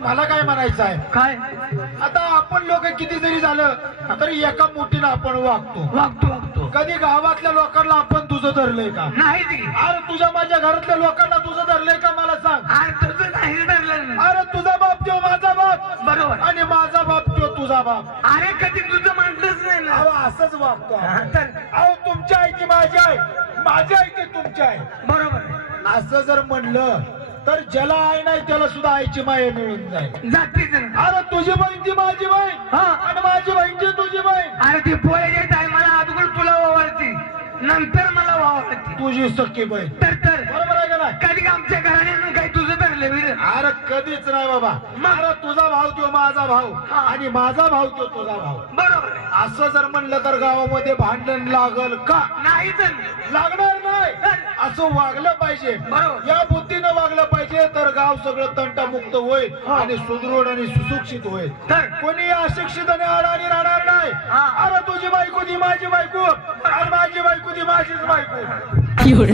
मला काय म्हणायचं आहे काय आता आपण लोक किती जरी झालं तरी एका मुठीनं आपण वागतो कधी गावातल्या लोकांना आपण तुझं धरलंय का नाही अरे तुझ्या माझ्या घरातल्या लोकांना तुझं धरलंय का मला सांग अरे तुझं नाही धरलं अरे तुझा बाप तो माझा बाप बरोबर आणि माझा बाप तो तुझा बाप अरे कधी तुझं मांडलंच नाही ना अहो असंच वागतो तर अहो तुमची आई की माझी आई माझी आई की तुमची आई बरोबर असं जर म्हणलं तर ज्याला आई नाही त्याला सुद्धा आईची माया मिळून जाईल जातीच अरे तुझी बहीण ती माझी बहीण आणि माझी बहीण ती तुझी बहीण अरे ती पोळ्याच्या टायमाला अगोदर तुला वावरती नंतर मला वावरती तुझी सख्खी बहीण तर बरोबर आहे का नाही कधी आमच्या घराण्यानं काही तुझं धरलं अरे कधीच नाही बाबा अरे तुझा भाऊ तो माझा भाऊ आणि माझा भाऊ तो तुझा भाऊ बरोबर असं जर म्हणलं तर गावामध्ये भांडण लागल का नाही तर लागणार नाही असं वागलं पाहिजे बरोबर या बुद्धीनं वागलं पाहिजे तर गाव सगळं तंटामुक्त होईल आणि सुदृढ आणि सुशिक्षित होईल तर कोणी अशिक्षित आणि अडाणी राहणार नाही अरे तुझी बायको ती माझी बायको आणि माझी बायको ती माझीच बायको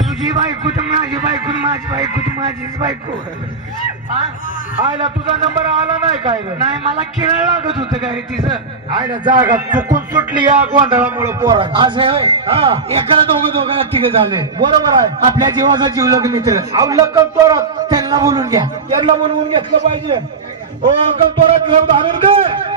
तुझी बायको तर माझी बायको माझी बायको तर माझीच बायको आयला तुझा नंबर आला नाही काय रे नाही मला किरळ लागत होतं काय तिचं आयला जागा चुकून सुटली या गोंधळामुळे पोरा असं आहे हा एकाला दोघांना तिघ झाले बरोबर आहे आपल्या जीवाचा जीवलग मित्र अवलंकन तोरात त्यांना बोलून घ्या त्यांना बोलवून घेतलं पाहिजे ओ अंकल तोरात घेऊन धारण कर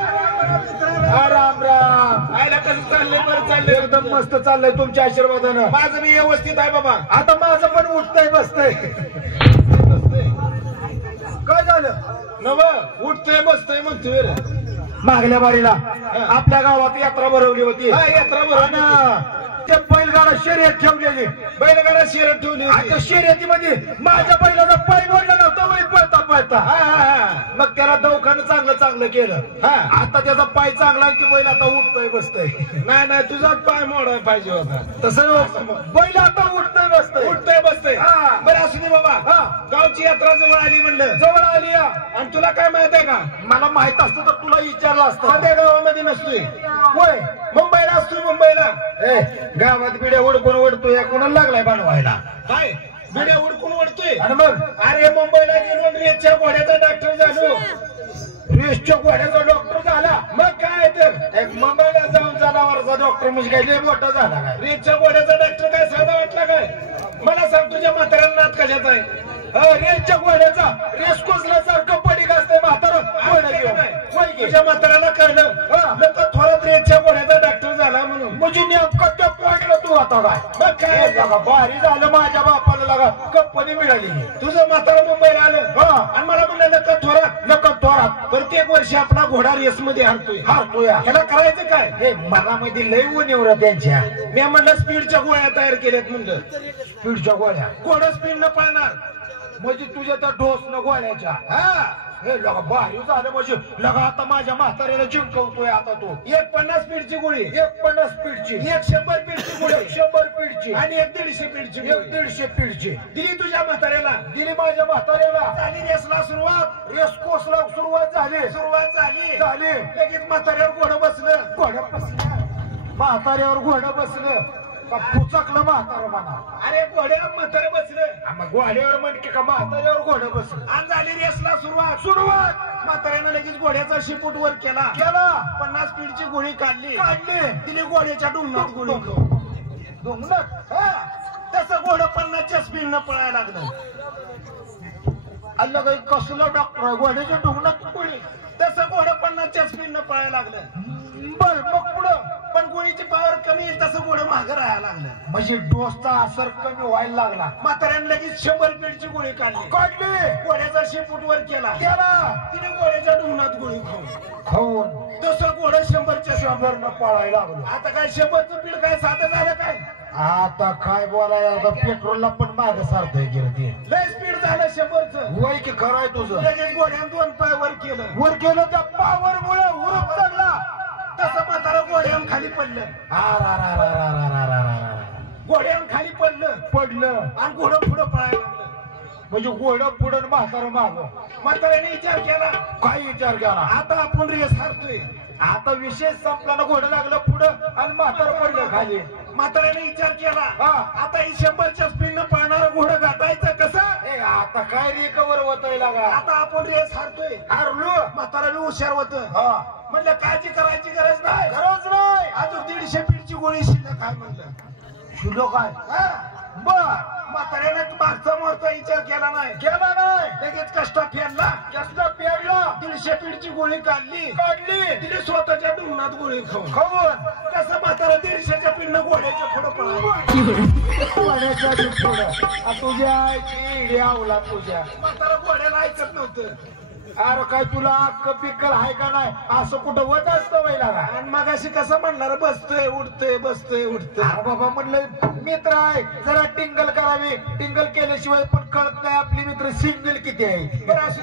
राम राम आयला कसं चाललंय बरं चाललंय एकदम मस्त चाललंय तुमच्या आशीर्वादानं माझं मी व्यवस्थित आहे बाबा आता माझं पण उठतंय बसतंय काय झालं नव उठतंय बसतंय म्हणतोय रे मागल्या बारीला आपल्या गावात यात्रा भरवली होती यात्रा भरवली ते बैलगाडा शर्यत ठेवलेली बैलगाडा शर्यत ठेवली आता शर्यतीमध्ये माझ्या बैलाचा पाय मोडला नव्हता बैल पळता पळता मग त्याला दवाखानं चांगलं केलं आता त्याचा पाय चांगला आहे की बैल आता उठतोय बसतोय नाही तुझा पाय मोडाय पाहिजे होता तसं बैल आता उठतोय बसतोय बरं असू दे बाबा गावची यात्रा जवळ आली म्हणलं जवळ आली आणि तुला काय माहित आहे का मला माहित असतं तर तुला विचारलं असतं त्या गावामध्ये नसतोय होय मुंबईला असतोय मुंबईला गावात बिड्या उडकून ओढतोय कोणाला लागलाय बनवायला काय बिड्या उडकून ओढतोय आणि मग अरे मुंबईला गेलो रेसच्या घोड्याचा डॉक्टर झालो रेसच्या घोड्याचा डॉक्टर झाला मग काय तर एक मुंबईला जाऊन जनावरचा डॉक्टर म्हणजे काय लय मोठा झाला काय रेसच्या घोड्याचा डॉक्टर काय साधा वाटला काय मला सांग तुझ्या म्हाताऱ्याला नाद कशाचा आहे रेसच्या घोड्याचा रेस कोसल्यासारखं पडी असतंय म्हातारा तुझ्या म्हाताऱ्याला कळलं लोक थोरात रेसच्या घोड्याचा डॉक्टर झाला म्हणून म्हणजे नेमकं पॉइंटला तू आता काय मग काय भारी झालं माझ्या बापाला लागा कंपनी मिळाली तुझं म्हातारा मुंबईला आलं आणि मला म्हणलं नकल थोरात प्रत्येक वर्षी आपला घोडा रेस मध्ये हारतोय ह्याला करायचं काय हे मनामध्ये लय उणीवर त्यांच्या मी म्हणलं स्पीडच्या गोळ्या तयार केल्यात म्हणलं स्पीडच्या गोळ्या घोडा स्पीड न पळणार म्हणजे तुझ्या त्या डोस न गोळ्याच्या हे लगा भारी झालं म्हणजे लगा आता माझ्या म्हाताऱ्याला जिंकवतोय आता तो 150 स्पीडची गोळी 150 स्पीडची 100 स्पीडची गोळी 100 स्पीडची आणि 150 स्पीडची 150 स्पीडची दिली तुझ्या म्हाताऱ्याला दिली माझ्या म्हाताऱ्याला झाली रेसला सुरुवात रेस कोसला सुरुवात झाली लगेच म्हाताऱ्यावर घोडं बसलं म्हाताऱ्यावर घोडं बसलं पुचकलं म्हातारं म्हणा अरे घोड्यावर म्हातारं बसलं मग घोड्यावर म्हणते का म्हाताऱ्यावर घोडं बसलं आणि झाली रेसला सुरुवात म्हाताऱ्यानं लगेच घोड्याचा शिपूट वर केला 50 स्पीडची गोळी काढली तिने घोड्याच्या डुंगणात गोळी डुंगणात तसं घोडं 50च्या स्पीडनं पळायला लागलं अल्ला काही कसलं डॉक्टर आहे घोड्याच्या डुंगणात गोळी तसं घोडं 50च्या स्पीडनं पळायला लागलं बर मग पुढं पण गोळीची पावर कमी येईल तसं घोडं मागं राहायला लागलं म्हणजे डोसचा असर कमी व्हायला लागला म्हाताऱ्यानं लगेच 100 स्पीडची गोळी काढली घोड्याचा शेपूट वर केला तिने घोड्याच्या डुंगणात गोळी खाऊन तसं घोडं 100च्या 100 पळायला लागलं आता काय 100चं पीठ काय साधं झालं काय आता काय बोलायला पेट्रोलला पण माग सारखं गेलं ते लय स्पीड झालं 100चं वय की खरंय तुझं लगेच घोड्यानं 2 पाय वर केलं त्या पावर मुळे उरप लागला तसं म्हातारा घोड्यावर खाली पडलं घोड्यावर खाली पडलं आणि घोडं पुढं पळायला लागलं म्हणजे घोडं पुढं म्हातारं माग. म्हाताऱ्याने विचार केला काय विचार केला? आता आपण रेस हारतोय. आता विषय संपला ना, घोडं लागलं पुढं आणि म्हातारं पडलं खाली. म्हाताऱ्याने विचार केला हा. आता ही 100च्या स्पीडनं पळणारं घोडं गाठायचं कसं. ए आता काय रिकवर होतोय लागा. आता आपण रेस हारतोय. हारलो. म्हातारा बी हुशार होत. हा म्हणलं काळजी करायची गरज नाही. गरज नाही. अजून 150 पीडची गोळी शिल्लक काय म्हणलं. शिलो काय हा. बर. म्हाताऱ्याने मागचा मोरचा विचार केला नाही. केला नाही. लगेच कष्ट फेरला. जास्त पेरला. 150 पीडची गोळी काढली. काढली. तिने स्वतःच्या दुमनात गोळी खाऊन. खाऊन तसं म्हातारा 150च्या पीडनं घोड्याच्या पुढं पळाला. घोड्याच्या आधी पुढं. आ तुझ्या आईची इडी आवला तुझ्या. म्हातारा घोड्याला ऐकत नव्हतं. अरे काय तुला अक्क पिक्कल आहे का नाही? असं कुठं होत असतं वैला. आणि मग अशी कसं म्हणणार बसतोय उठतोय बसतोय उठतोय. अरे बाबा म्हणलं मित्र आहे जरा टिंगल करावी. टिंगल केल्याशिवाय पण कळत नाही आपली मित्र सिंगल किती आहे. बरं असं